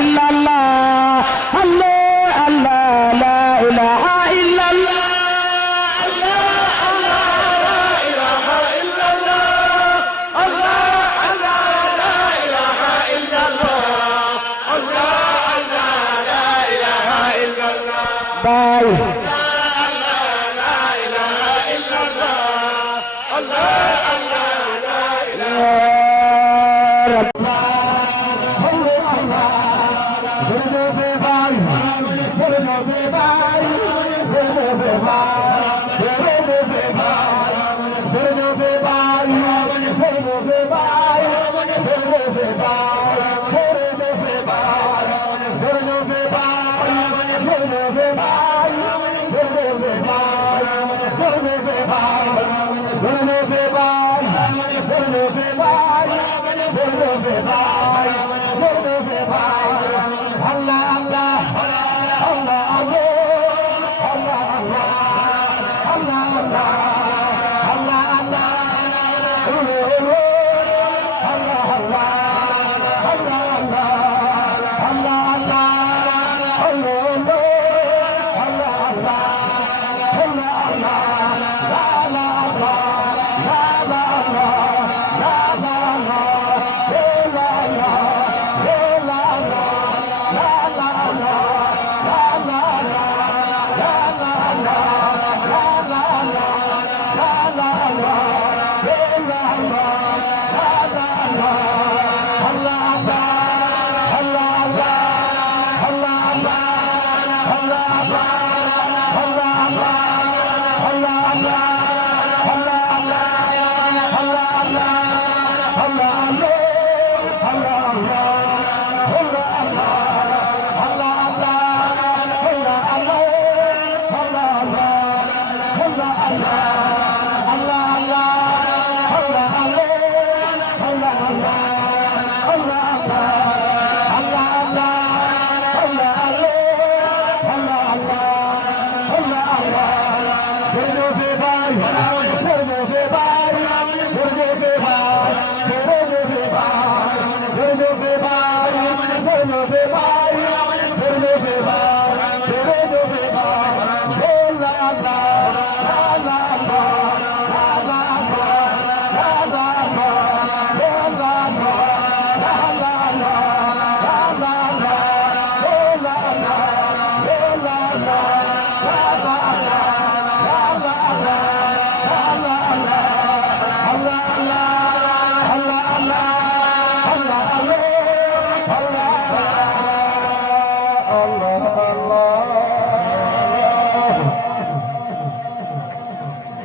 إلا الله الله الله لا إله إلا الله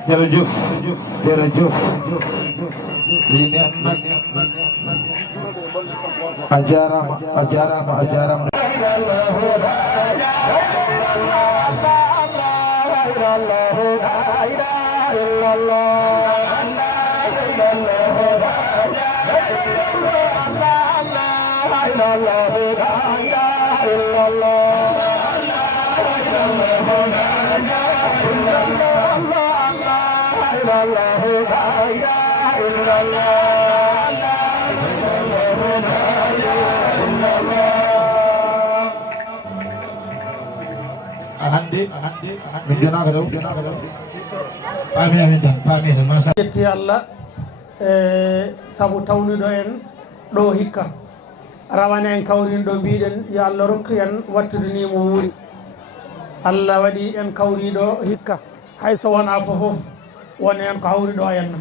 jërëjëf jërëjëf lii neex na ajaarama ajaarama ajaarama jetti Allah sabu tawniɗo en ɗo hikka rawane en kawrini ɗo mbiɗen yo Allah rokku en wattude ni mo wuuri Allah waɗi en kawriɗo hikka hayso wona fofof woni en ko hawri ɗo henna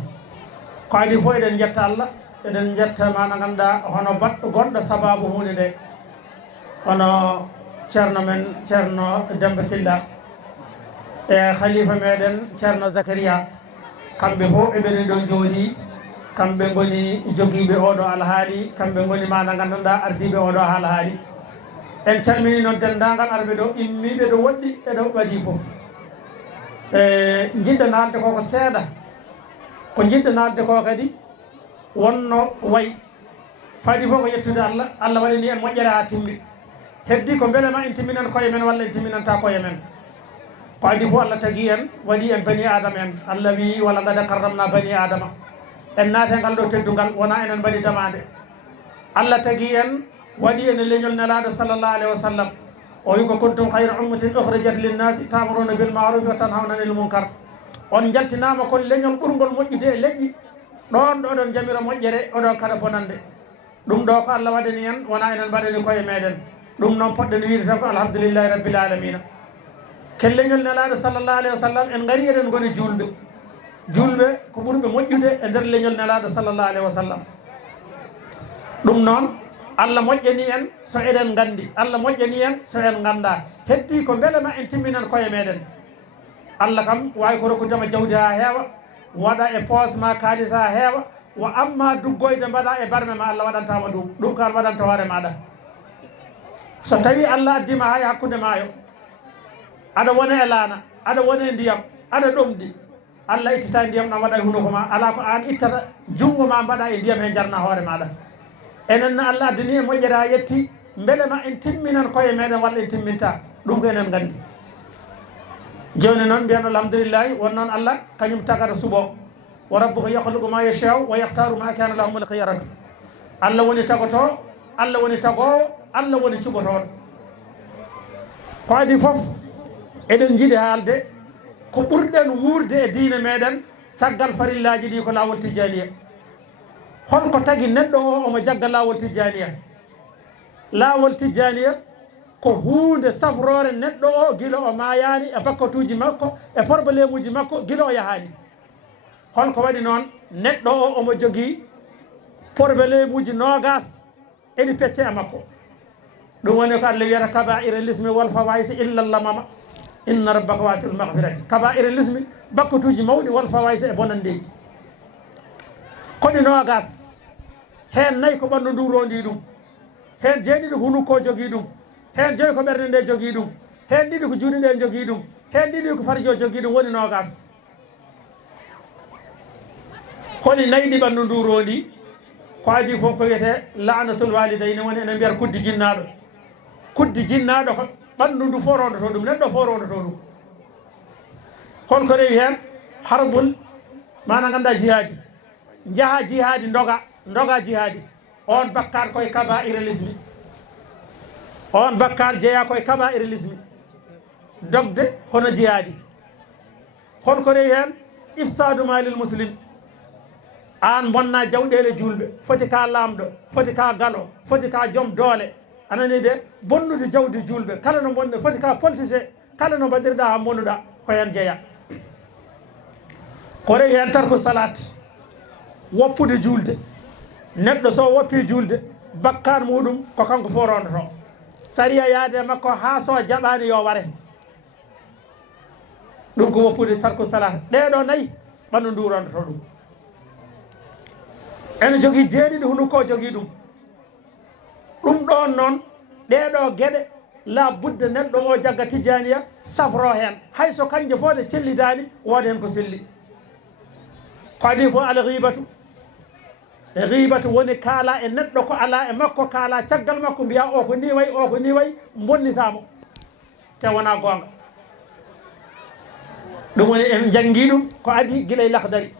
ko adi fof eɗen jetta Allah eɗen jetta mana ganduɗa hono baɗɗo gonɗo sababu hunde nde hono ceerno men ceerno Demba Sylla e khalifa meɗen ceerno Zakaria kamɓe fof eɓeni ɗo jooɗi kamɓe goni jogiiɓe oɗo alhaali kamɓe goni mana ganduɗa ardiɓe oɗo alhaali en calmini noon dendagal arɓe ɗo immiɓe ɗo woɗɗi eɗo ɓaɗi fof jiɗɗo naalde koko seeɗa ko jiɗɗo naalde ko kadi wonno wayi faadi fof ko yettude Allah Allah waɗini en moƴƴere ha timmi heddi ko beele ma en timminan koye men walla en timminanta koye men ko adi fof Allah tagui en waɗi en bani adama en Allah wi wala qad karramna bani adama en naate ngal ɗo teddugal wona enen mbaɗi damade Allah tagui en waɗi ene leñol nelaɗo sallllahu alayhi wa sallam o wi ko kuntum hayra ummatin ukhrijat linnasi tamuruna bil ma'ruf wa tanhawna anil munkar on jaltinama kon leñol ɓurgol moƴƴude e leƴƴi ɗon ɗo ɗon jamira moƴƴere oɗon kada bonande ɗum ɗo ko Allah waɗani en wona enen mbaɗani koye meɗen ɗum noon poɗɗen wiide tan ko alhamdulillahi rabbil alamina kelleñol nelaɗo sallllahu alayhi wa sallam en gari eɗen goni julɓe ko ɓurɓe moƴƴude e nder leñol nelaɗo sallllahu alayhi wa sallam ɗum noon Allah moƴƴani en so eɗen gandi Allah moƴƴani en so en ganda heddi ko beelema en timminan koye meɗen Allah kam wawi ko rokkudema jawdi ha heewa waɗa e poos ma kaalis ha heewa wa amma duggoyde mbaɗa e barme ma Allah waɗantama ɗum kan waɗanta hoore maɗa so tawi Allah addima hay hakkude maayo aɗa wona e laana aɗa wona e ndiyam aɗa ɗomɗi Allah ittita ndiyam ɗam waɗa e hunuko ma ala ko an ittata jungo ma mbaɗa e ndiyam he jarna hoore maɗa enen Allah addani e moƴƴere ha yetti beelema en timminan koye meɗen walla en timminta ɗum ko enen gandi joni noon mbiyan alhamdulillahi won noon Allah kañum tagata suuɓo wa rabbuka yahluqu ma yashau wa yahtaru ma kana lahumul khiyaratu Allah woni tagoto Allah woni tagowo Allah woni cuɓotoɗo ko adi foof eɗen jiiɗi haalde ko ɓurɗen wuurde e diine meɗen caggal farillaji ɗi ko lawol tijaniya holko tagi neɗɗo o omo jagga lawol tijaniya lawol tijaniya ko hunde safrore neɗɗo o guila o mayani e bakkatuji makko e probléme uji makko guila o yahani holko waɗi noon neɗɗo o omo jogui probléme uji nogas eni pecce e makko ɗum woni ko Allah wiyata kaba'ira lismi wal fawayisi illa llamama inna rabbaka wasi'ul maghfirati kaba'ira lismi bakkatuji mawɗi wal fawayisi e bonandeji koɗi nogas hen nayyi ko ɓandu ndu rondi ɗum hen jeeɗiɗi hunuko jogui ɗum hen joyi ko ɓerde nde jogui ɗum hen ɗiɗi ko juuɗe ɗe jogui ɗum hen ɗiɗi ko farjo jogui ɗum woni nogas holi nayyi ɗi ɓandu ndu rondi ko adi fof ko wiyete la'natul walidayni woni ene mbiyata kuddi jinnaɗo ko ɓandu ndu fo rondoto ɗum neɗɗo fo rondoto ɗum holko rewi hen harbul mana ganda jihadi jaaha jihadi doga jihadi on bakkar koye kaba'ira lismi on bakkar jeeya koye kaba'ira lismi dogde hono jihadi holko rewi hen ifsadu malil muslim an bonna jawɗele julɓe foti ka lamɗo foti ka galo foti ka joom doole anani de bonnude jawdi julɓe kala no bonne foti ka politicien kala no mbaɗirɗa ha bonnuɗa ko hen jeeya ko rewi hen tarku salat woppude julde neɗɗo so woppi julde bakkan muɗum ko kanko fo rondoto sariya yaade makko ha so jaɓani yo ware ɗum ko woppude tarku salat ɗeɗo nayyi ɓandu ndu rondoto ɗum ene jogui jeeɗiɗi hunuko jogui ɗum ɗon noon ɗeɗo gueɗe la budde neɗɗo o jagga tijaniya safro hen hayso kanje fo de cellidani wode hen ko selli ko adi fo al ghibatu woni kaala e neɗɗo ko ala e makko kaala caggal makko mbiya o ko ni way bonnitamo te wona gonga ɗum woni en janggui ɗum ko adi guilay lahdari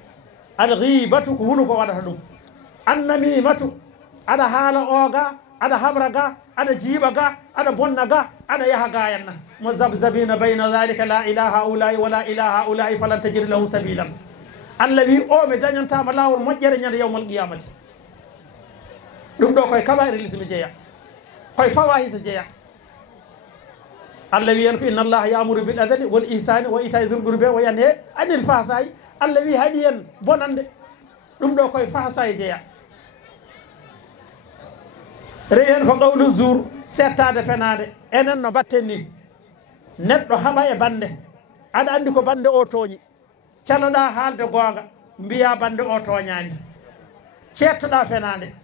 al ghibatu ko hunuko waɗata ɗum annamimatu aɗa haala oga aɗa habra ga aɗa jiiɓa ga aɗa bonna ga aɗa yaaha ga henna mo zabzabina bayna dhalika la ilaha haulai wala ilaha haulai falan tajid lahu sabilan Allah wi o mi dañantama lawol moƴƴere ñande yawmal qiyamati ɗum ɗo koye kaba'ir lismi jeeya koye fawahisa jeeya Allah wi en ko inna allaha ya'muru bil adli wal ihsani wa ita'i dhil qurbi wa yanha anil fahsai Allah wi haɗi en bonande ɗum ɗo koye fahsai jeeya rewi hen ko qawlu jour settade fenade enen no mbatten ni neɗɗo haɓa e bande aɗa andi ko bande o tooñi caloɗa haalde gonga mbiya bande o toñani cettoɗa fenade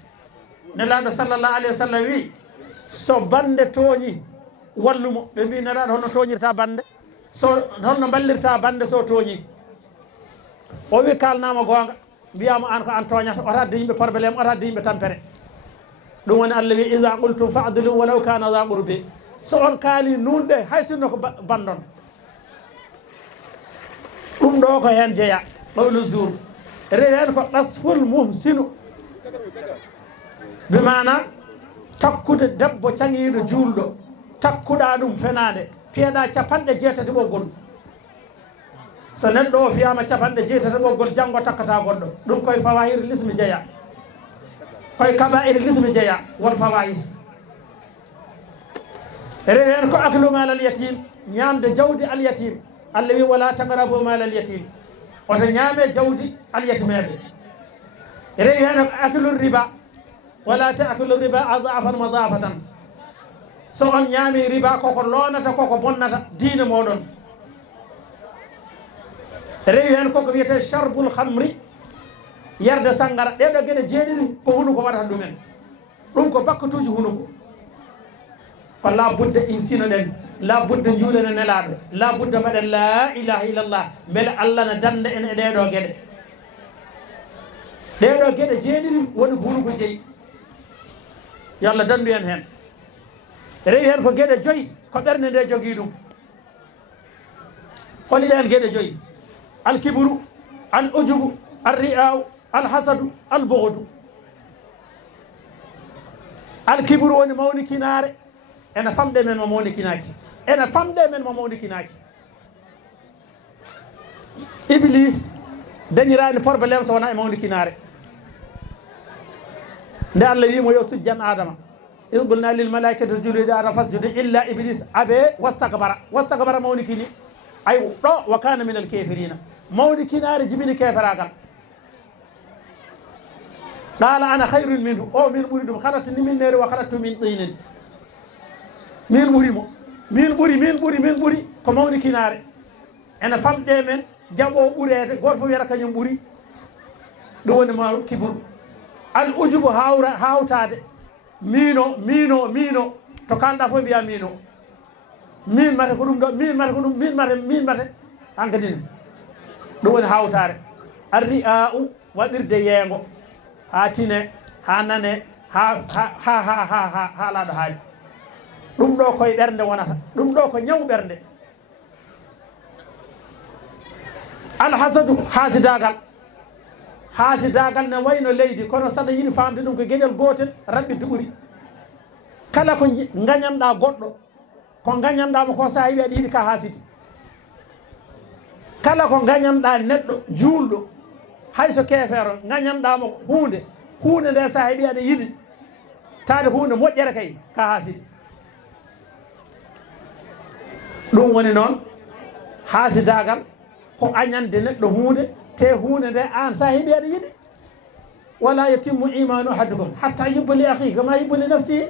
nelaɗo sallllahu alayhi wa sallam wi so bande tooñi wallumo ɓe mbi nelaɗo holno toñirta bande so holno ballirta bande so tooñi o wi kalnama gonga mbiyama an ko an toñata ota adde yimɓe probléme ota adde yimɓe tampere ɗum woni Allah wi iza qultum fa'dilu walaw kana dha qurbi so on kaali nunɗe hay sinno ko bandon ɗum ɗo ko hen jeeya qawlu jour rewi hen ko ɗasful muhsinu bi mana takkude debbo caŋiiɗo juulɗo takkuɗa ɗum fenaade piyeɗa capanɗe jeetati ɓoggol so neɗɗo o fiyama capanɗe jeetati ɓoggol janngo takkata goɗɗo ɗum koye fawahir lismi jeeya koye kaɓa'ir lismi jeeya won fawahis rewi hen ko aklu malal yatim ñamde jawdi alyatim Allah wi wala taqrabu malal yatim oto ñaame jawdi alyatimeɓe rewi hen ko aklu riba wala taakulu riba adafan madafatan so on ñaami riba koko loonata koko bonnata diine moɗon rewi hen koko wiyete charbul hamri yerde sangara ɗeɗo gueɗe jeeɗiɗi ko hunuko waɗata ɗumen ɗum ko bakkatuji hunuko ko labudde insino ɗen labudde juulene nelaɗo labudde mbaɗen la ilaha illallah beele Allah ne danda en e ɗeɗo gueɗe ɗeɗo gueɗe jeeɗiɗi woni ko hunuko jeeyi yo Allah dandu en hen rewi hen ko gueɗe joyyi ko ɓernde nde jogui ɗum holiɗen gueɗe joyyi alkibru al ujubu al ri'aw al hasadu al bughdu alkibru woni mawnikinare ene famɗe men mo mawnikinaki ene famɗe men mo mawnikinaki iblis dañirani probléme so wona e mawnikinare nde Allah wimo yo sujjan adama إذ قلنا للملائكة اسجدوا لآدم فاسجدوا إلا إبليس أبى واستكبر مونيكيني أي وكان من الكافرين مونيكي نار جبني كافر قال أنا خير منه أو من مريد خلقتني من نار وخلقته من طين من مريمو من بري كمونيكي نار أنا فهم دائما جابوا بري غرفة ويرك يوم بري دون ما كبر الأجوب هاوتاد mino to kanda fo mbiya mino min mate ko ɗum ɗo min mate hankadine ɗum woni hawtare arri a u waɗirde yeengo ha tine ha nane ha laɗo haaji ɗum ɗo koye ɓernde wonata ɗum ɗo ko ñaw ɓernde alhasadu haasidagal ne wayno leydi kono saɗa yiɗi famde ɗum ko gueɗel gotel raɓɓitte ɓuuri kala ko gañanɗa goɗɗo ko gañanɗamo ko sa yiwi aɗa yiɗi ka haasidi kala ko gañanɗa neɗɗo juulɗo hayso keefero gañanɗamo hunde nde sa heeɓi aɗa yiɗi tade hunde moƴƴere kay ka haasidi ɗum woni noon haasidagal ko añande neɗɗo hunde te hunde nde an sa heeɓi aɗa yiɗi wala yatimmu imanu ahadukum hatta yubba li akhihi kama yubba li nafsihi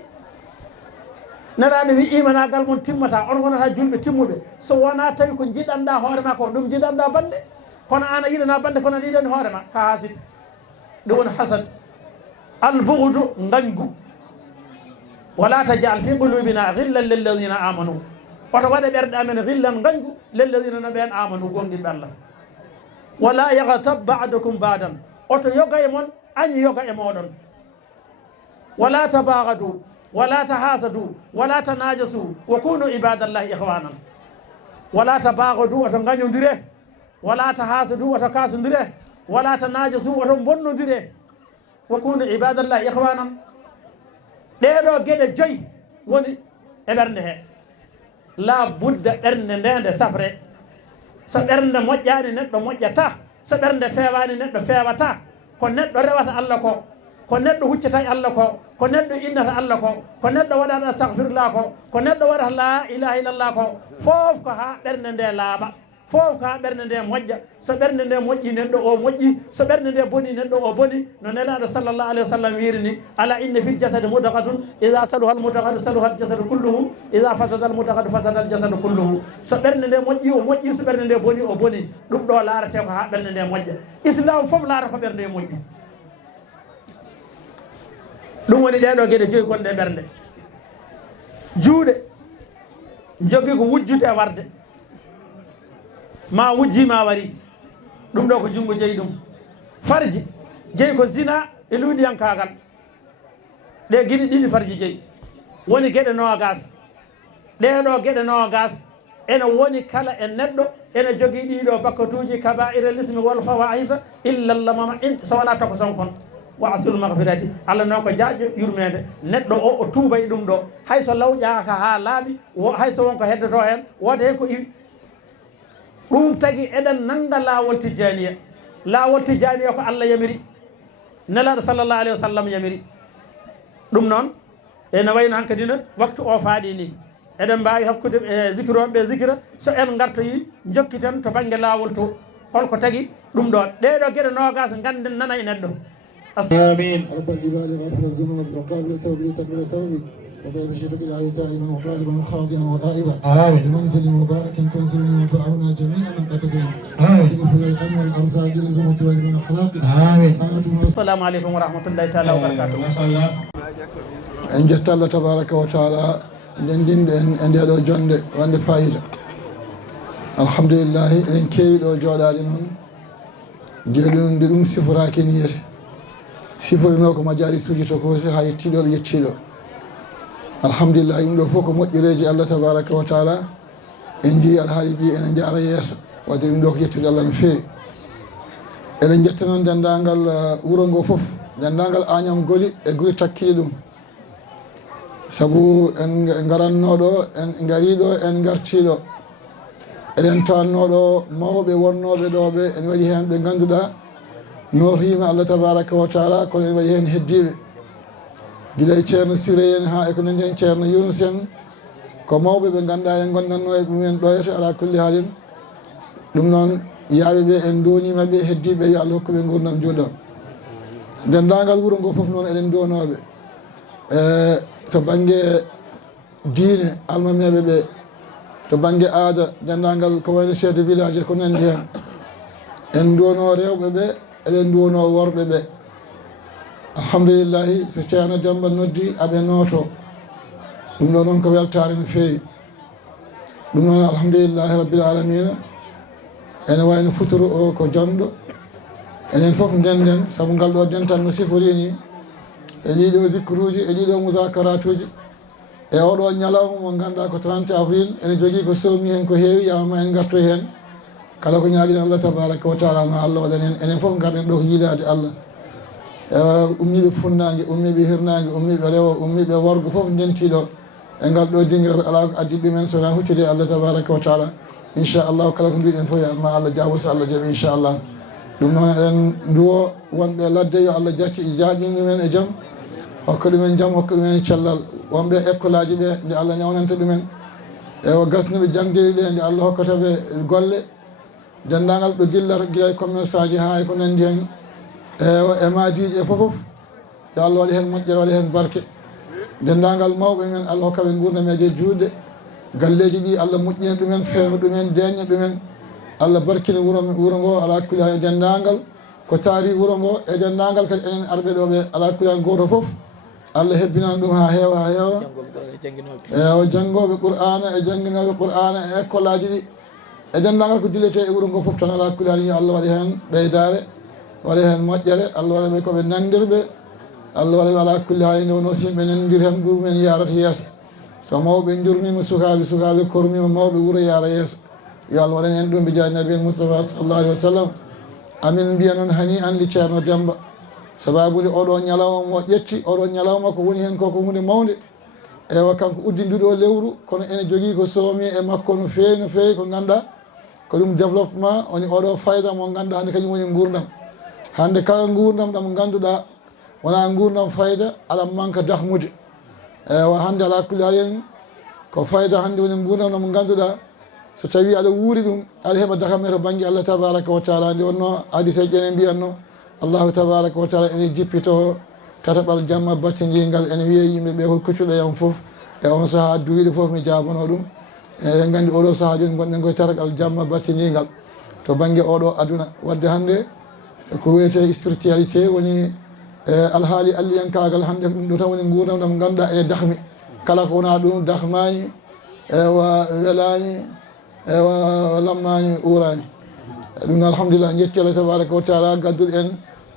neraɗo wi imanagal mon timmata on wonata julɓe timmuɓe so wona tawi ko jiɗanɗa hoorema ko ɗum jiɗanɗa bande kono an a yiɗana bande kono aɗa yiɗani hoorema ka hasid ɗum woni hasad albughdu gañgu wala tajal fi qulubina ghillan lilladina amanu oto waɗe ɓerɗe amen ghillan gañgu lilladina no ɓen amanu gonɗinɓe Allah wala yagtab ba'dukum ba'dan oto yoga e mon añi yoga e moɗon wala tabaghadu wala tahasadu wala tanajasu wa kunu ibadallahi ikhwanan wala tabaghadu oto gañodire wala tahasadu oto kasodire wala tanajasu oto bonnodire wa kunu ibadallahi ikhwanan ɗeɗo gueɗe joyyi woni e ɓernde he la budda ɓernde ndende safre so ɓernde moƴƴani neɗɗo moƴƴata so ɓernde fewani neɗɗo fewata ko neɗɗo rewata Allah ko neɗɗo huccata e Allah ko neɗɗo innata Allah ko neɗɗo waɗata astahfirullah ko neɗɗo waɗata la ilaha illallah ko fof ko ha ɓernde nde laaɓa fof ko ha ɓernde nde moƴƴa so ɓernde nde moƴƴi neɗɗo o moƴƴi so ɓernde nde boni neɗɗo o boni no nelaɗo sallllahu alayhi wa sallam wirini ala inna fil jasadi mudghatun ida saluha al mudghatu saluha al jasadu kulluhu ida fasada al mudghatu fasada al jasadu kulluhu so ɓernde nde moƴƴi o moƴƴi so ɓernde nde boni o boni ɗum ɗo laarate ko ha ɓernde nde moƴƴa islam fof laara ko ɓernde moƴƴi ɗum woni ɗeɗo gueɗe joyi gonɗe ɓernde juuɗe jogui ko wujjude e warde ma wujji ma wari ɗum ɗo ko junngo jeeyi ɗum farji jeeyi ko zina e luuɗiyankagal ɗe guiɗi ɗiɗi farji jeeyi woni gueɗe nogas ɗeɗo gueɗe nogas ene woni kala e neɗɗo ene jogui ɗiɗo bakkatuji kaba'ira l'ismi wal fawahisa illa llamama in so wona toko son kon wa asul maghfirati Allah noon ko jaaƴƴo yurmede neɗɗo o tuubay ɗum ɗo hayso lawƴaka ha laaɓi hayso wonko heddoto hen wooda hen ko iwi ɗum tagui eɗen nanga lawol tijaniya ko Allah yamiri nelaɗo sallllahu alayhi wa sallam yamiri ɗum noon ene wayno hankkadine waktu o faaɗi ni eɗen mbawi hakkude e zikiroɓe zikira so en gartoyi jokkiten to banggue lawol to holko tagui ɗum ɗon ɗeɗo gueɗe nogas ganden nana e neɗɗo آمين رب العباد غافر الذنوب وقابل التوب لتقبل توبي وطيب الشفق العي تائبا وقالبا خاضعا وغائبا بمنزل مبارك تنزل وتعاوننا جميعا من قتدنا في الامن والارزاق لزمة من اخلاق السلام عليكم ورحمه الله تعالى وبركاته ما شاء الله ان جت الله تبارك وتعالى ndendinde en nde ɗo jonde wonde fayida alhamdulillahi en keewi ɗo jooɗade noon gila ɗum nde ɗum siforaki ni yete siforino ko majalisuji to kosi ha yettiɗo ɗo yettiɗo alhamdulillahi ɗum ɗo fof ko moƴƴereji Allah tabaraka wa taala en jii alhaali ɗi ene jaara yeeso wadde ɗum ɗo ko yettude Allah no feewi eɗen jetta noon dendagal wuro ngo fof dendagal Agname Goli e guri takkiɗe ɗum sabu en garannoɗo en gariɗo en gartiɗo eɗen tannoɗo mawɓe wonnoɓe ɗoɓe en waɗi hen ɓe ganduɗa notima Allah tabaraka wa taala kono en waɗi hen heddiɓe guila e ceerno Siré en ha e ko nandi hen ceerno Yunus en ko mawɓe ɓe ganduɗa en gondanno e ɗumen ɗoyata ala kulli haalin ɗum noon yaaɓeɓe en donimaɓe heddiɓe yo Allah hokkuɓe gurdam juɗɗam dendagal wuuro ngo foof noon eɗen donoɓe to banggue diine almameɓe ɓe to banggue aada dendagal ko wayno chef de village ko nandi hen en duwono rewɓe ɓe eɗen duwono worɓe ɓe alhamdulillahi so ceerno Demba noddi aɓe nooto ɗum ɗo noon ko weltare no feewi ɗum noon alhamdulillahi rabbil alamina ene wayno futuro o ko jonɗo enen foof ndenden saabu ngal ɗo dental no siforini e ɗiɗo zicruji e ɗiɗo musakaratuji e oɗo ñalawma mo ganduɗa ko 30 avril ene jogui ko sowmi hen ko heewi yawma en garto hen kala ko ñaaguiɗen Allah tabaraka wa taala ma Allah waɗan en enen foof garɗen ɗo ko yiilade Allah ummiɓe funnague ummiɓe hirnague ummiɓe rewo ummiɓe worgo foof ndentiɗo e ngal ɗo dinguirata ala ko addi ɗumen sowona huccude Allah tabaraka wa taala inchallahu kala ko mbiɗen fof ma Allah jaabo so Allah jaaɓi inchallah ɗum noon eɗen duwo wonɓe ladde yo Allah jaaƴin ɗumen e jaam hokka ɗumen jaam hokka ɗumen e cellal wonɓe école aji ɓe nde Allah newnanta ɗumen e o gasnuɓe jangdeji ɗe nde Allah hokkataɓe golle dendagal ɗo dillata guila e commerçant ji ha e ko nandi hen e madiji e foof yo Allah waɗi hen moƴƴere waɗi hen barke dendagal mawɓe men Allah hokkaɓe gurdameje juutɗe galleji ɗi Allah moƴƴina ɗumen fewna ɗumen deña ɗumen Allah barkina wuro ngo ala kulli hal dendagal ko taari wuro ngo e dendagal kadi enen arɓe ɗo ɓe ala kulli hal goto foof Allah hebbinan ɗum ha heewa o janggoɓe qur'ana e jangginoɓe qur'ana e école aji ɗi e dendagal ko dillete e wuro ngo foof tan ala kulli hal yo Allah waɗi hen ɓeydare waɗa hen moƴƴere Allah waɗaɓe koɓe nandirɓe Allah waɗaɓe ala kulli hal nde wono simɓe nandir hen ɓuuru men yarata yeeso so mawɓe jurmima sukaɓe kormima mawɓe wuuro yaara yeeso yo Allah waɗan hen ɗum ɓe jaani nabi en Moustapha sallallahu alayhi wa sallam amin mbiya noon hani andi ceerno Demba sababude oɗo ñalawma mo ƴetti oɗo ñalawma ko woni hen koko hunde mawde ewa kanko uddinduɗo o lewru kono ene jogui ko soomi e makko no feewi ko ganduɗa ko ɗum développement woni oɗo fayida mo ganduɗa hande kañum woni gurdam hande kala gurdam ɗam ganduɗa wona gurdam fayida aɗa manque dahmude ewa hande ala kulli halen ko fayida hande woni gurdam ɗam ganduɗa so tawi aɗa wuuri ɗum aɗa heeɓa dakame to banggue Allah tabaraka wa taala nde wonno hadise ƴene mbiyanno Allahu tabaraka wa taala ene jippito tataɓal jamma battidingal ene wiya yimɓeɓe hol kuccuɗo yam foof e on saaha duwiɗe foof mi jabono ɗum e gandi oɗo saaha joni gonɗen koye tataɓal jamma battidingal to banggue oɗo aduna wadde hande ko wiyete spiritualité woni alhaali alliyankagal hande ɗum ɗo tan woni gurdam ɗam ganduɗa ene dahmi kala ko wona ɗum dahmani ewa welani ewa lammani urani ɗum no alhamdulillah jetti Allah tabaraka wa taala gadduɗo en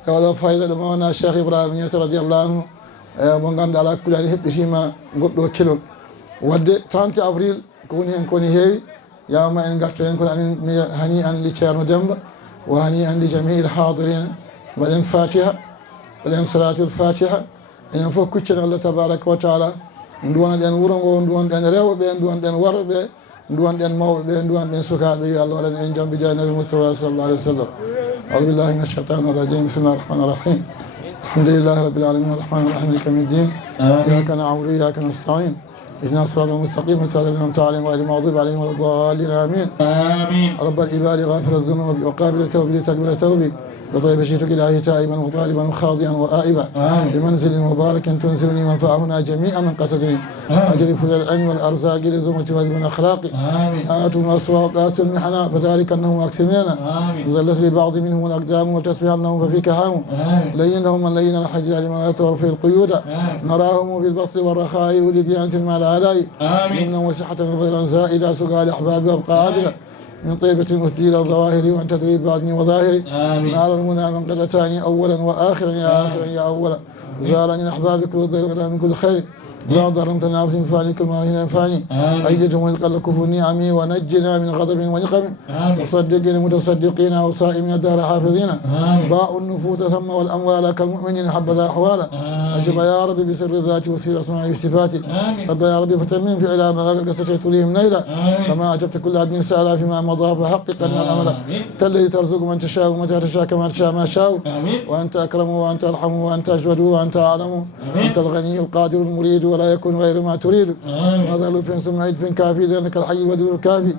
e waɗo fayida ɗo mawna Cheikh Ibrahima Niass radiallahu anhu mo ganduɗa ala kulani heɓɓitima goɗɗo kelol wadde 30 avril ko woni hen koni heewi yawma en garto hen kono amin mi hani an li ceerno Demba wa hani an li jamiil hadirina mbaɗen fatiha ولأن صلاة الفاتحة إن فكتنا الله تبارك وتعالى ندوان دين ورنغو ندوان دين ريوبي ندوان دين وربي ندوان دين موبي ندوان دين سكابي الله ولن إنجام بجاه النبي المصطفى صلى الله عليه وسلم. أعوذ بالله من الشيطان الرجيم. بسم الله الرحمن الرحيم. الحمد لله رب العالمين الرحمن الرحيم مالك يوم الدين. إياك نعبد وإياك نستعين. اهدنا الصراط المستقيم صراط الذين أنعمت عليهم غير المغضوب عليهم ولا الضالين. آمين. رب العباد غافر الذنوب وقابل التوب لتقبل توبي وطيب شيتك إلهي تائبا وطالبا وخاضعا وآئبا بمنزل مبارك تنزلني منفعهنا جميعا من قصدني أجري فضل العلم والأرزاق لزمة وذب أخلاقي آتوا الأسواق قاس المحنا فذلك أنهم أكسمنا زلت لبعض منهم الأقدام وتسبح أنهم ففيك هام لين لهم من لين الحجال ما يتور في القيود نراهم في البسط والرخاء ولديانة المال علي يمنا وصحة وفضلا زائدا سقال أحباب وابقى عابلا من طيبة مسجيل الظواهر وأن تدريب بعدني وظاهري نار المنى من قد أتاني أولا وآخرا يا آخرا يا أولا زالني من أحبابك والضير من كل خير لا ضر تنافس فاني كل ما هنا ينفعني أيدهم ويقل كفو نعمي ونجنا من غضب ونقم مصدقين متصدقين وصائمين دار حافظين باء النفوس ثم والأموال كالمؤمنين حبذا أحوالا أجب يا ربي بسر الذات وسير أسماء وصفاتي رب يا ربي فتمم في علام غير استشيت لهم نيلا كما أجبت كل عبد سألا فيما مضى فحقق لنا الأمل الذي ترزق من تشاء ومتى تشاء كما تشاء ما شاء وأنت أكرم وأنت أرحم وأنت أجود وأنت أعلم أنت الغني القادر المريد ولا يكون غير ما تريد ماذا لطف ثم عيد كافي لأنك الحي الودود الكافي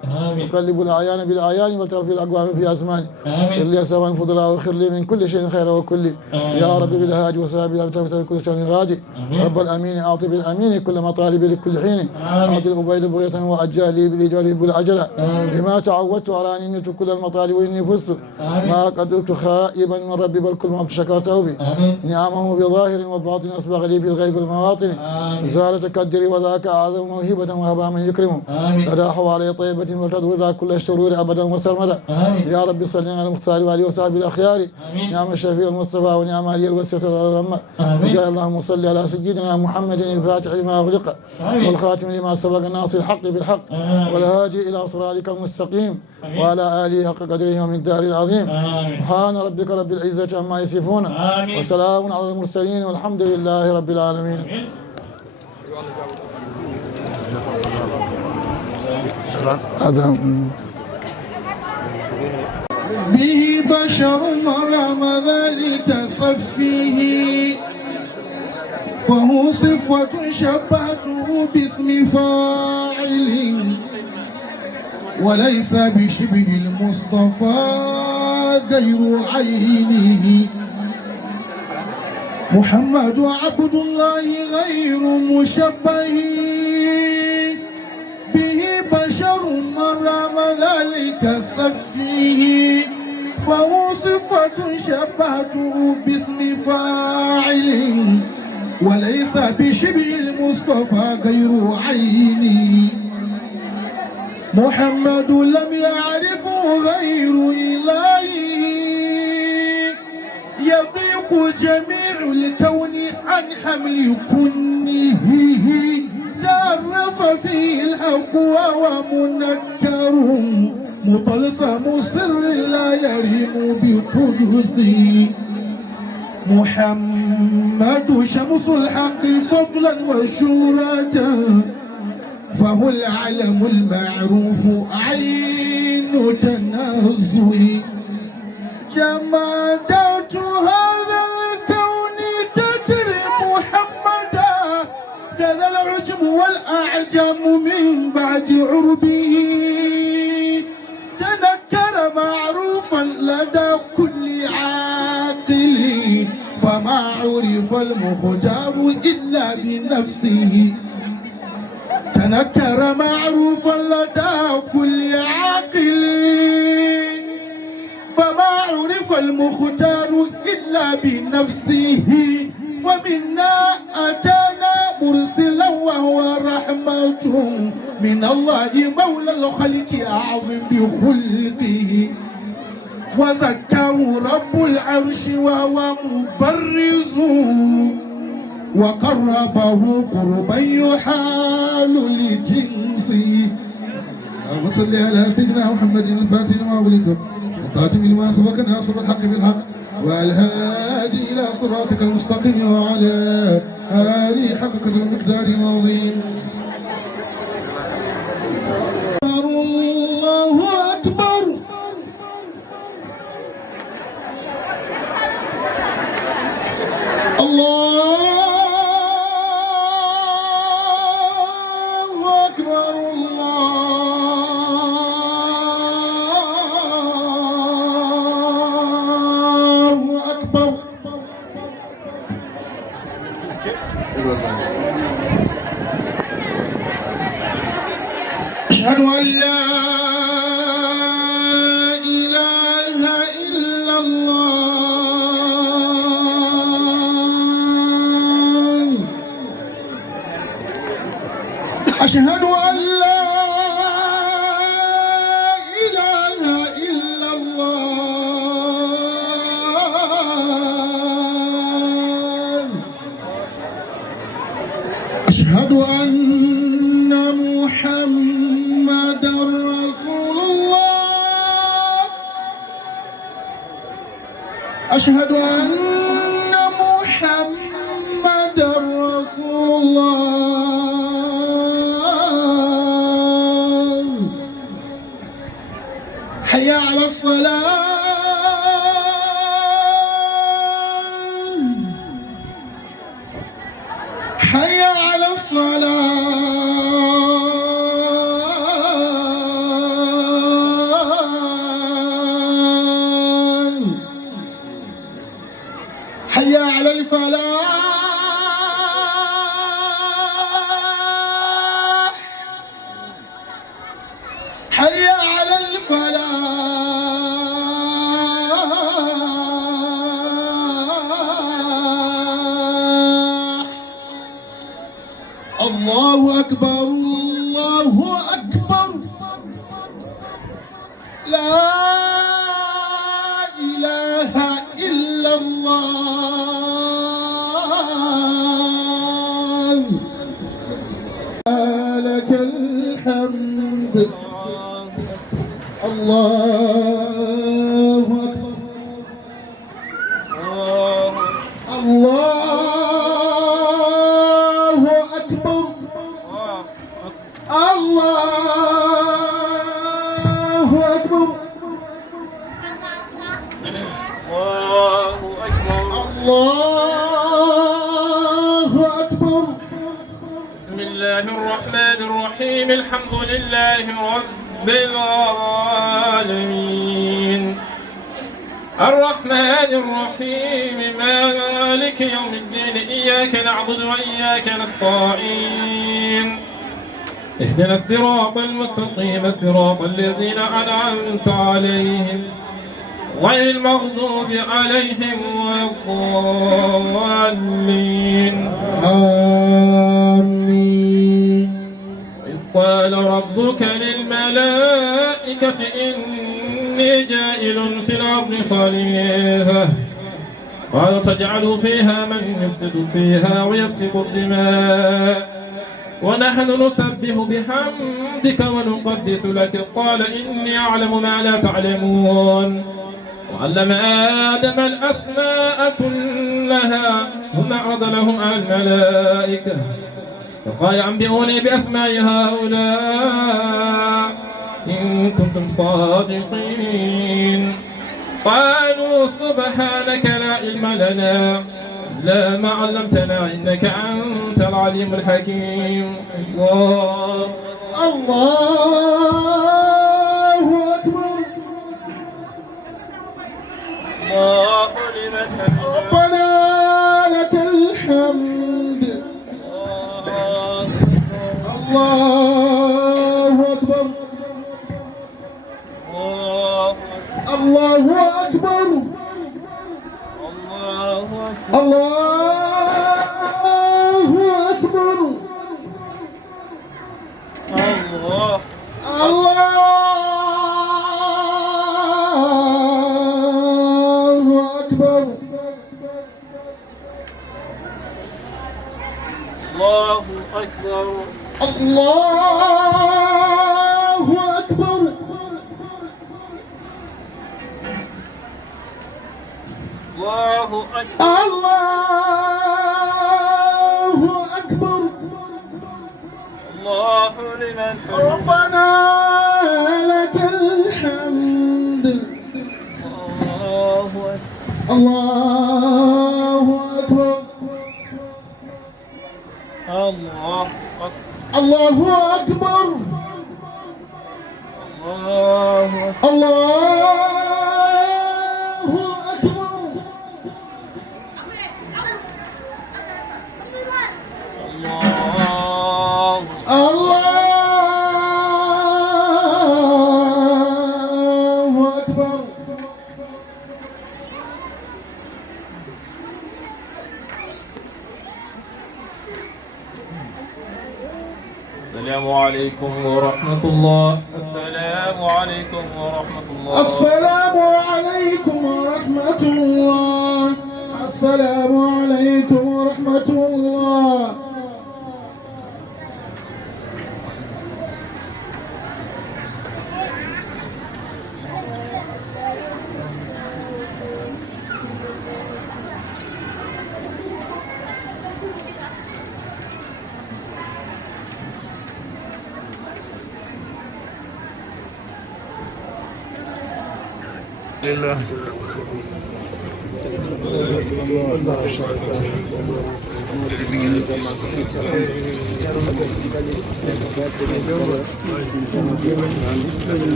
تقلب الأعيان بالأعيان وترفي الأقوام في أزمان خير لي سواء فضلا وخير لي من كل شيء خير وكل يا رب بالهاج وسابي أبتغت كل شيء غادي رب الأمين أعطي بالأمين كل مطالب لكل حين أعطي القبيل بغية وأجال لي بالإجال بالعجلة لما تعودت أراني نلت كل المطالب وإني فزت ما قدرت خائبا من ربي بل كل ما شكرته بي نعمه بظاهر وباطن أسبغ لي في الغيب المواطن زالت كدري وذاك أعظم موهبة وهبا من يكرمه تداحوا علي طيبة وتدور كل الشرور أبدا وسرمدا يا رب صل على المختار وعلى وصحبه الأخيار نعم الشفيع المصطفى ونعم علي الوسيلة والرحمة وجاء اللهم صل على سيدنا محمد الفاتح لما أغلق والخاتم لما سبق الناصر الحق بالحق والهادي إلى صراطك المستقيم وعلى آله حق قدره ومن الدار العظيم سبحان ربك رب العزة عما يصفون وسلام على المرسلين والحمد لله رب العالمين. به بشر مرام ذلك صفيه فهو صفة شبهته باسم فاعل وليس بشبه المصطفى غير عينه محمد عبد الله غير مشبه به بشر مرام ذلك صفيه فهو صفة شبهته باسم فاعل وليس بشبه المصطفى غير عينه محمد لم يعرفه غير إلهه يضيق جميع الكون عن حمل كنه تعرف فيه الحق وهو منكر مطلسم سر لا يريم بقدسه محمد شمس الحق فضلا وشورة فهو العلم المعروف عين تنزه جمادات هذا الكون تدري محمدا كذا العجم والأعجم من بعد عربه تنكر معروفا لدى كل عاقل فما عرف المختار إلا بنفسه تنكر معروفا لدى كل عاقل فما عرف المختار إلا بنفسه فمنا أتانا مرسلا وهو رحمة من الله مولى الخلق أعظم بخلقه وذكره رب العرش وهو مبرز وقربه قربا يحال لجنسه اللهم صل على سيدنا محمد الفاتح لما أغلق الخاتم لما سبق ناصر الحق بالحق والهادي إلى صراطك المستقيم وعلى آله حق قدر المقدار العظيم. الله أكبر. الله أكبر. الله أكبر. أشهد أن لا إله إلا الله. أشهد أن لا إله إلا الله. أشهد أن محمدا رسول الله. أشهد أن محمدا رسول الله. حي على الصلاة. حي على الصلاة. حي على الفلاح. حي على الفلاح. الله أكبر. الله أكبر. لا إله إلا الله. لك الحمد. الله أكبر. الله أكبر. الله أكبر. الله أكبر. بسم الله الرحمن الرحيم. الحمد لله رب العالمين الرحمن الرحيم مالك يوم الدين. إياك نعبد وإياك نستعين. اهدنا الصراط المستقيم صراط الذين أنعمت عليهم غير المغضوب عليهم ولا الضالين. آمين. وإذ قال ربك للملائكة إني جائل في الأرض خليفة قال تجعل فيها من يفسد فيها ويفسد الدماء ونحن نسبح بحمدك ونقدس لك قال إني أعلم ما لا تعلمون. وعلم آدم الأسماء كلها ثم عرض لهم على الملائكة فقال أنبئوني بأسماء هؤلاء إن كنتم صادقين. قالوا سبحانك لا علم لنا لا ما علمتنا إنك أنت العليم الحكيم. الله أكبر. الله لمن حمده. ربنا لك الحمد. الله أكبر. الله أكبر. الله أكبر. الله أكبر. الله أكبر. أكبر الله لمن حمده ربنا لك الحمد الله أكبر الله أكبر الله أكبر الله السلام عليكم ورحمة الله. السلام عليكم ورحمة الله. السلام عليكم ورحمة الله. السلام عليكم ورحمة الله.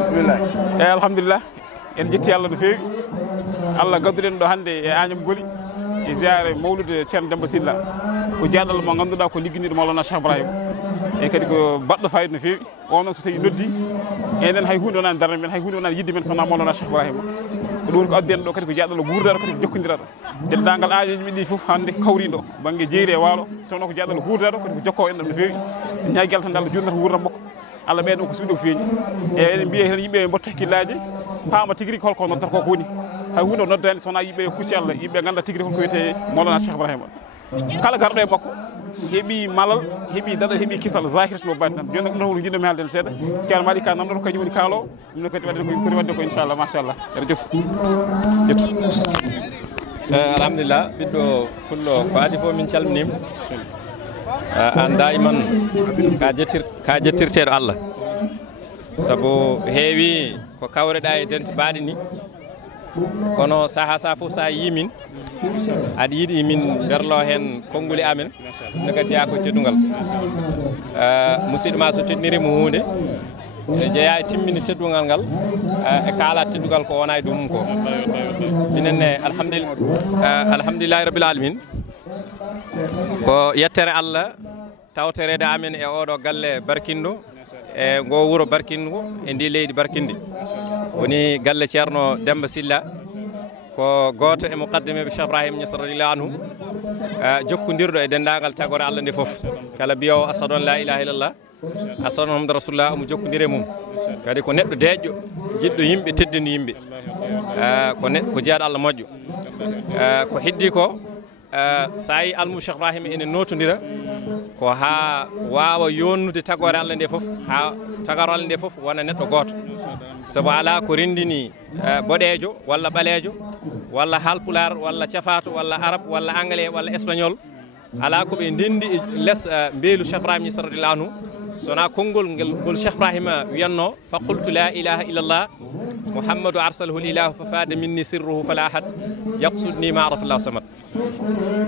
bismillah alhamdulillah en jetti Allah no feewi Allah gadduɗen ɗo hannde e Agname Goli e ziare mawlude ceerno Demba Sylla ko jeeɗal mo ngannduɗaa ko ligginiiɗo Mawlana Cheikh Ibrahima e kadi ko baɗɗo fayida no feewi on noon so tawi noddi enen hay hunde wonani darde men hay hunde wonani yidde men sowona Mawlana Cheikh Ibrahima ko ɗum woni ko addeno ɗo kadi ko jeeɗal guurdaɗo kadi ko jokkodiraɗo dendagal aajoji men ɗi fof hannde kawriɗo banggue jeeyri e waalo so tawno ko jeeɗal guurdaɗo kadi ko jokko en ɗam no feewi en ñaagui Allah tan Allah jurnata wuurdam makko Allah ɓeyɗo ko suuɗi ko feeñi e enen mbiye hen yimɓe mbotta hakkillaji paama tigui rigui holko noddata koko woni hay hunde o noddani sowona yimɓe kucci Allah yimɓe ganda tigui holko wiyete Mawlana Cheikh Ibrahima kala garɗo e makko heeɓi malal heeɓi daɗal heeɓi kisal zahir no bani tan joni ɗum woni jinnomi haalden seeɗa ceerno maɗi ka namdoto kañum woni kaalo ɗum kadi waɗen ko foti wadde ko inchallah machallah jerejef ƴettu alhamdulillah ɓiɗɗo pullo ko adi fof min calminima an daiman ka jettirteɗo Allah saabu heewi ko kawreɗa e dente mbaɗi ni kono saaha sa fof sa yimin aɗa yiiɗi min berlo hen konnguli amen ɗum kadi jeeya ko teddugal musidɗo ma so teddinirimo hunde e jeeya e timmini teddugal ngal e kaala teddugal ko wona e ɗum ko minenne alhamdulillahi rabbil alamin ko yettere Allah tawterede amen e oɗo galle barkinɗo e ngo wuuro barkingo e ndi leydi barkindi woni galle ceerno Demba Sylla ko goto e muqaddimeɓe Cheikh Ibrahima Niass radiyallahu anhu jokkodirɗo e dendagal tagore Allah nde foof kala biyowo ashadu an la ilaha illallah ashadu muhammadu rasulullah omo jokkodiri mum kadi ko neɗɗo deƴƴo jiɗɗo yimɓe teddini yimɓe ko jeeɗo Allah moƴƴo ko heddi ko sa yi almu Cheikh Ibrahima ene notodira ko ha wawa yonnude tagore Allah nde foof ha tagore Allah nde foof wona neɗɗo goto sabu ala ko rendini boɗejo walla ɓalejo walla halpular walla cafato walla arabe walla anglais walla espagnol ala ko ɓe ndendi e less mbeelu Cheikh Ibrahima Niass radiyallahu anhu sona konngol ngol Cheikh Ibrahima wiyanno fa qultu la ilaha illallah muhammadu arsalahu lilahu fa fada minni sirruhu fala ahad yaqsudni ma arafa llahu samad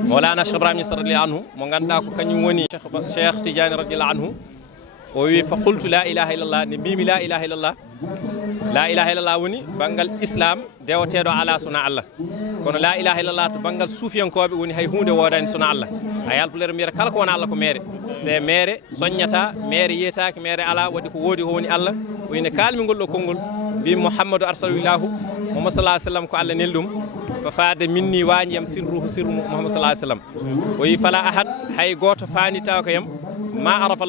Mawlana Cheikh Ibrahima Niass radiyallahu anhu mo ganduɗa ko kañum woni Cheikh Tidiane radiyallahu anhu o wi fa qultu la ilaha illallah ne mbimi la ilaha illallah woni banggal islam dewateɗo ala sona Allah kono la ilaha illallah to banggal suufiyankoɓe woni hay hunde wodani sona Allah a yalpulere mbiyata kala ko wona Allah ko mere se mere soññata mere yiyetake mere ala waɗi ko woodi ko woni Allah wine kalmi ngol ɗo konngol mbi Muhammadu arsalillahu Muhammad sallallahu alaihi wasallam ko Allah nel ɗum fa faade minni wañiyam sirru Muhammad sallallahu alaihi wasallam o wi fala ahad hay goto fanitaw ko yam ma arafa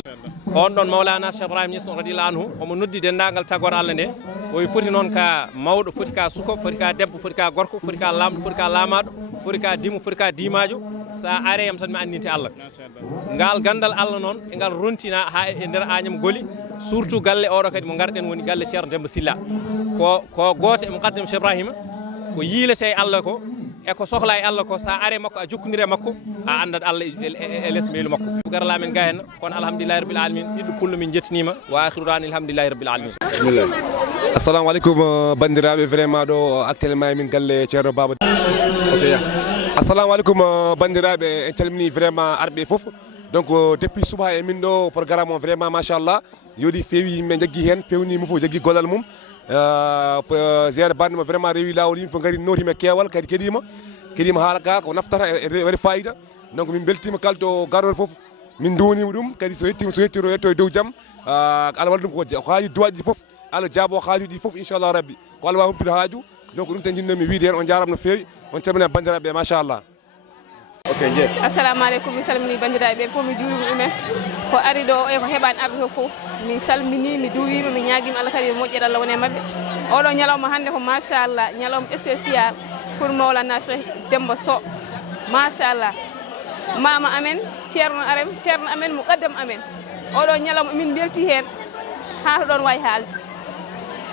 on ɗon Mawlana Cheikh Ibrahima Niass radiyallahu anhu omo noddi dendagal tagore Allah nde o wi foti noon ka mawɗo foti ka suko foti ka debbo foti ka gorko foti ka lamɗo foti ka lamaɗo foti ka dimo foti ka dimajo sa are yam tan mi andinte Allah ngal gandal Allah noon e ngal rontina ha e nder Agname Goli surtout galle oɗo kadi mo garɗen woni galle ceerno Demba Sylla ko gooto e muqaddam Cheikh Ibrahima ko yiilete Allah ko e ko sohla e Allah ko sa are makko a jokkondire makko a andat Allah e less meelu makko garala men ga hen kono alhamdulillahi rabbil alamin ɓiɗɗo pullo min jettinima wa akhiru da'wana alhamdulillahi rabbil alamin. Assalamu alaikum bandiraɓe vraiment ɗo actuellement min galle ceerno Baba. Assalamu alaikum bandiraɓe en calmini vraiment arɓe foof donc depuis suba e min ɗo programme o vraiment machallah yooɗi feewi yimɓe jaggui hen pewnimo fof jaggui gollal mum jeere bandema vraiment rewi lawol yimɓe fof gari notima keewal kadi keɗima haala ka ko naftata waɗi fayida donc min beltima kalto garol foof min donima ɗum kadi so yettiro yetto e dow jaam Allah waɗa ɗum ko haaju duwaji ɗi foof Allah jaabo haajuji ɗi foof inchallah rabbi ko Allah wawi humpito haaju donc ɗum tan jinnomi wiide hen on jarama no fewi on calmina bandiraɓe machallah. Assalamu alaikum, mi salmini bandiraɓe fof mi juurima ɗumen ko ari ɗo e ko heɓani arde to fof mi salmini mi duwima mi ñaguima Allah kadi yo moƴƴere Allah wone mabɓe. Oɗo ñalawma hande ko machallah ñalawma spécial pour Mawlana Cheikh Demba Sow machallah mama amen ceerno amen muqaddam amen oɗo ñalawma min belti hen ha to ɗon wayi haalde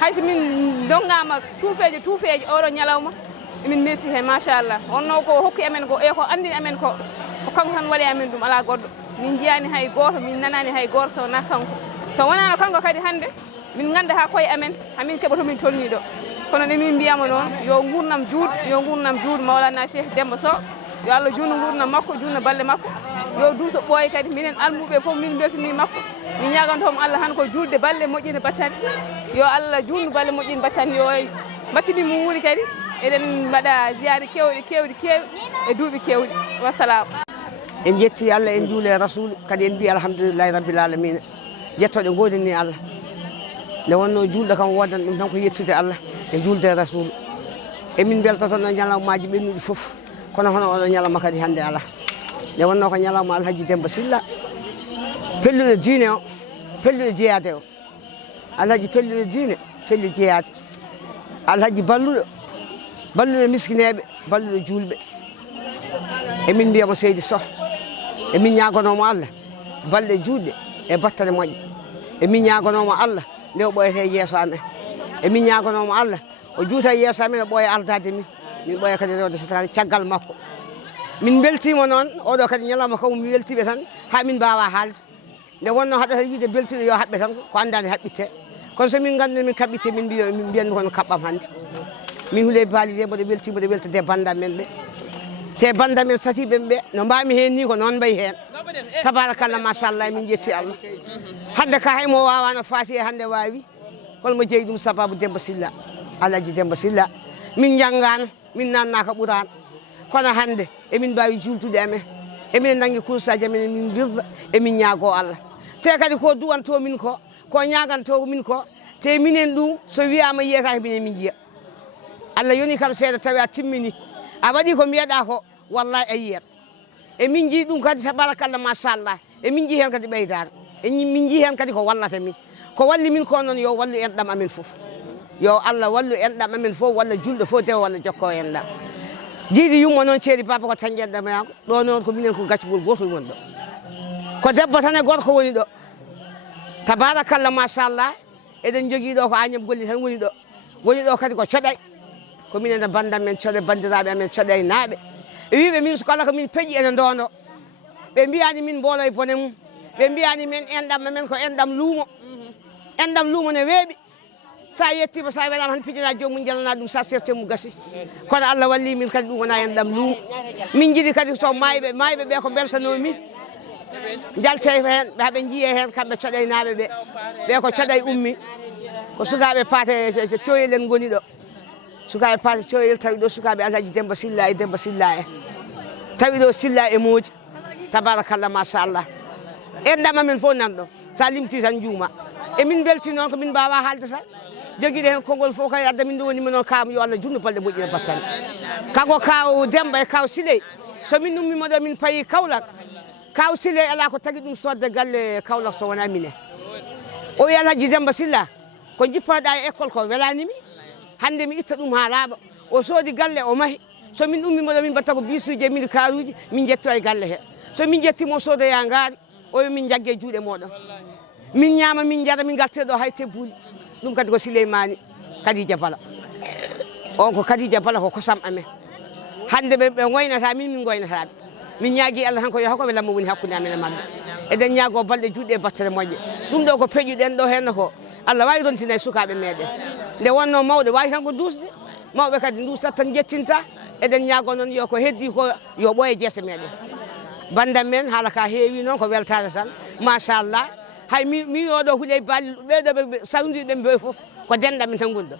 hayso min dongama tuufeje oɗo ñalawma min merci hen machallah wonno ko hokki amen ko e ko andini amen ko kanko tan waɗi amen ɗum ala goɗɗo min jiyani hay goto min nanani hay goto sowona kanko so wonano kanko kadi hande min ganda ha koye amen hamin keɓa tomin tolni ɗo kono nde min mbiyama noon yo gurnam juuɗe Mawlana Cheikh Demba Sow yo Allah junno gurnam makko junno balle makko yo duuso ɓooye kadi minen almuɓe fof min beltini makko min ñagantomo Allah han ko juulde balle moƴƴine battane yo Allah junno balle moƴƴine battane yo battini mo wuuri kadi eɗen mbaɗa ziyare kewɗi e duuɓi kewɗi wassalam. En jetti Allah en juule rasul kadi en mbi alhamdulillahi rabbil alamina jettoɗe godini Allah nde wonno julɗo kam wodan ɗum tan ko yettude Allah e julde rasul emin beltoto no ñalawmaji ɓennuɗi foof kono hono oɗo ñalawma kadi hande ala nde wonno ko ñalawma Alhaji Demba Sylla pelluɗo diine o pelluɗo jeeyade o Alhaji pelluɗo diine felli jeeyade Alhaji balluɗo miskineɓe balluɗo julɓe emin mbiyamo seydi Sow emin ñagonomo Allah balɗe juutɗe e battane moƴƴe emin ñagonomo Allah nde o ɓoyete yeeso amen emin ñagonomo Allah o juuta yeeso amen o ɓooya ardade min ɓooya kadi rewde so tan caggal makko min beltima noon oɗo kadi ñalawma kam mi weltiɓe tan ha min mbawa haalde nde wonno haɗata wiide beltuɗo yo haɓɓe tan ko andade haɓɓitte kono somin gandi min kaɓɓitte min mbiyanmi kono kaɓɓam hande min huule baalide mboɗo weltade bandam men ɓe te bandam men satiɓe ɓe no mbami hen ni ko noon mbayi hen tabarakallah machallah min ƴetti Allah hande ka haymo wawano faati e hande wawi holmo jeeyi ɗum sababu Demba Sylla Alhaji Demba Sylla min janggano min nannaka ɓuurano kono hande emin mbawi jultude amen emin nangui kursaji amen emin birda emin ñaago Allah te kadi ko duwanto min ko ñaganto min ko te minen ɗum so wiyama yiyataki minen min jiiya Allah yoni kam seeɗa tawi a timmini a waɗi ko mbiyeɗa ko wallahi a yiyat emin jii ɗum kadi tabarakallah machallah emin jii hen kadi ɓeydare min jii hen kadi ko wallata min ko walli min ko noon yo wallu enɗam amen foof yo Allah wallu enɗam amen fof walla julɗo fof dewa walla jokko enɗam jiiɗi yummo noon ceeri baba ko tañƴenɗam yako ɗo noon ko minen ko gaccugol gotol woni ɗo ko debbo tan e gorko woni ɗo tabarakallah machallah eɗen jogui ɗo ko Agname Golli tan woni ɗo kadi ko coɗay ko minen e bandam men coɗe bandiraɓe amen coɗay naaɓe e wiɓe min so kala ko min peeƴi ene ndono ɓe mbiyani min mboolo e bone mum ɓe mbiyani men enɗam amen ko enɗam luumo ne weeɓi sa yettima sa weɗama tan pijana jomum jalana ɗum sa serte mum gasi kono Allah walli min kadi ɗum wona enɗam luumo min jiiɗi kadi so mayɓe ɓe ko beltano min jalte hen haɓe jiiye hen kamɓe coɗay naaɓe ɓe ko coɗay ummi ko sukaɓe paate coyel en goni ɗo sukaɓe paate coyel tawi ɗo sukaɓe Alhaji Demba Sylla e Demba Sylla tawi ɗo Sylla e Moodi tabarakallah machallah enɗam amen fof nanɗo sa limti tan juuma emin belti noon ko min mbawa haalde tan joguiɗe hen konngol fof kay adda min ɗo wonimi noon kawam yo Allah junno balɗe moƴƴine battane kanko kaw Demba e kaw Siley so min ummima ɗo min payi Kaolack kaw Siley ala ko tagui ɗum sodde galle Kaolack so wona mine o wi Alhaji Demba Sylla ko jippoɗa e école ko welanimi hande mi itta ɗum ha laaɓa o soodi galle o maahi so min ummima ɗo min mbatta ko bisuji e mini karuji min jetto e galle he so min jettimo soodoya ngaari o wi min jaggue juuɗe moɗon min ñaama min jara min garte ɗo hay tebbuli ɗum kadi ko Souleymany Kadija Bala on ko Kadija Bala ko kosam amen hande ɓe goynata min goynataɓe min ñaagui Allah tan ko yo hokkoɓe lammo woni hakkude amen e mabɓe eɗen ñaago balɗe juɗɗe e battere moƴƴe ɗum ɗo ko peeƴuɗen ɗo henno ko Allah wawi rontina e sukaɓe meɗen nde wonno mawɓe wawi tan ko dusde mawɓe kadi dusat tan jettinta eɗen ñaago noon yo ko heddi ko yo ɓooye jeese meɗen bandam men haala ka heewi noon ko weltare tan machallah hay mi oɗo huuɗe balli ɓeɗo ɓe sawdiɓe ɓe foof ko denɗamen tan gonɗo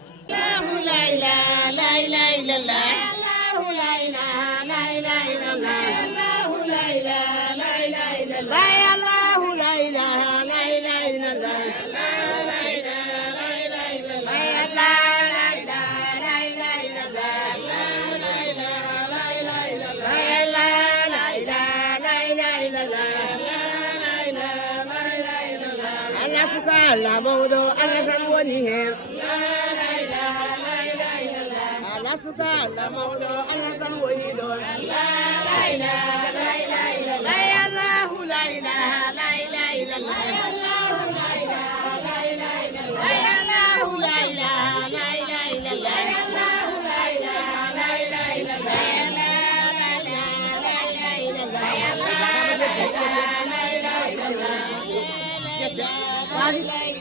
Allah mawdo Allah tan woni hen Allah suka Allah mawdo Allah tan woni don la ilaha la ilaha illallah Allah la ilaha la ilaha illallah Allah la ilaha la ilaha illallah Allah la ilaha la ilaha illallah Allah la ilaha la ilaha illallah la ilaha la ilaha illallah La ilaha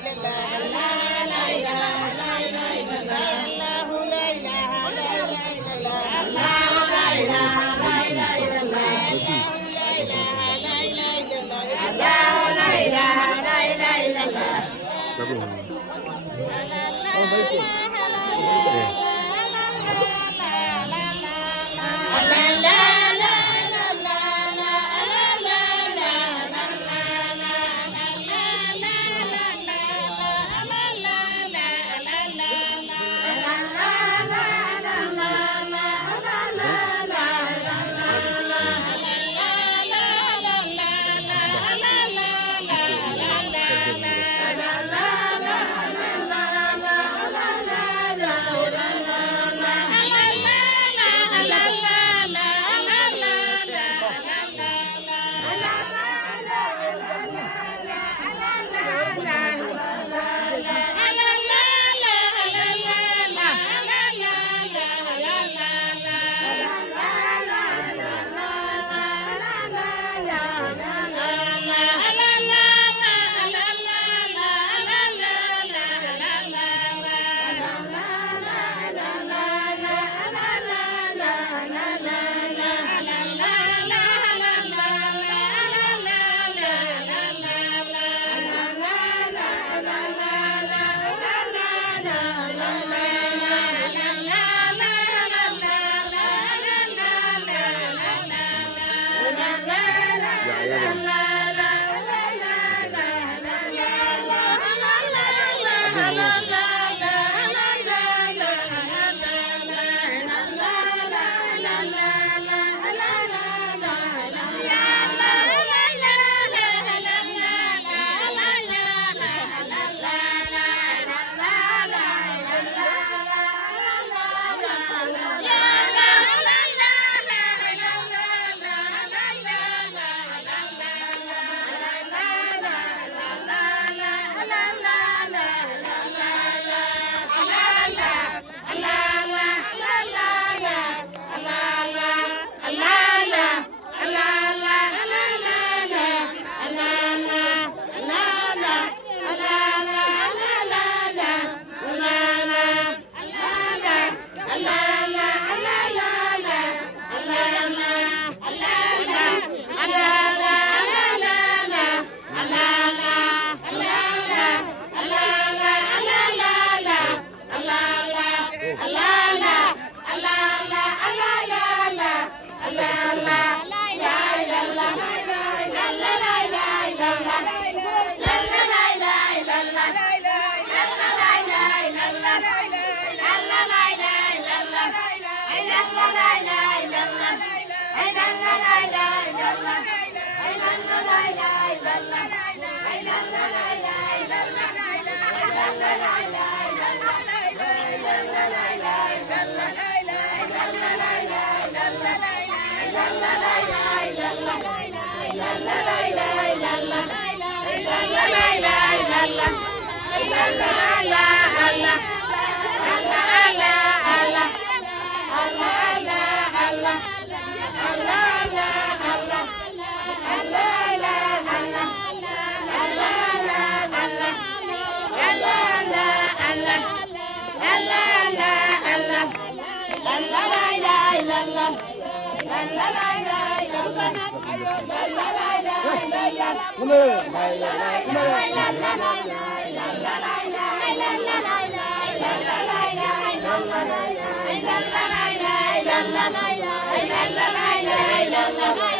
la